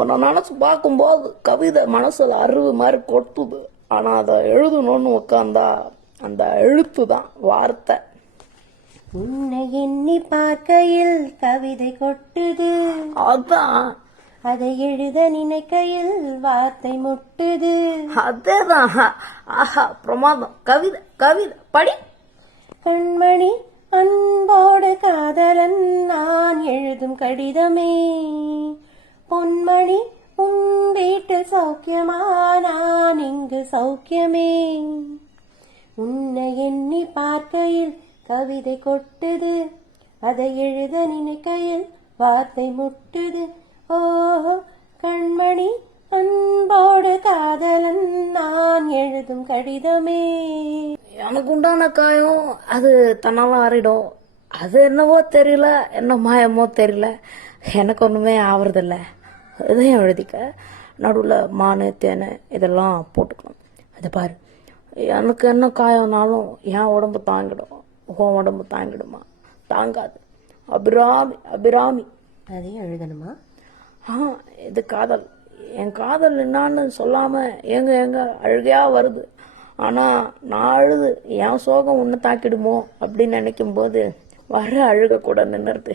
அவனை நினச்சி பார்க்கும்போது கவிதை மனசில் அருவு மாதிரி கொட்டுது. ஆனால் அதை எழுதணும்னு உட்காந்தா அந்த எழுத்து தான் வார்த்தை. உன்னை எண்ணி பார்க்கையில் கவிதை கொட்டுது, அதான் அதை எழுத நினைக்கையில் வார்த்தை முட்டுது. அதேதான். ஆஹா பிரமாதம். கவிதை கவிதை படி. கண்மணி அன்போடு காதலன் நான் எழுதும் கடிதமே, பொன்மணி உன் வீட்டில் சௌக்கியமா நான் இங்கு சௌக்கியமே. உன்னை எண்ணி பார்க்கையில் கவிதை கொட்டுது, அதை எழுத நினைக்கையில் வார்த்தை முட்டுது. ஓஹோ கண்மணி அன்போடு காதலன் நான் எழுதும் கடிதமே. எனக்கு உண்டான காயம் அது தன்னால ஆறிடும். அது என்னவோ தெரியல, என்ன மாயமோ தெரியல, எனக்கு ஒன்றுமே ஆவறதில்ல. இதையும் எழுதிக்க, நடுவில் மானு தேனு இதெல்லாம் போட்டுக்கணும். அதை பாரு, எனக்கு என்ன காயம்னாலும் என் உடம்பு தாங்கிடும், உன் உடம்பு தாங்கிடுமா? தாங்காது. அபிராமி அபிராமி. அதையும் எழுதணுமா? இது காதல். என் காதல் என்னான்னு சொல்லாம எங்க எங்க அழுகையா வருது. ஆனா நான் அழுது என் சோகம் உன்னை தாக்கிடுமோ அப்படின்னு நினைக்கும் போது வர அழுக கூட நின்னுறது.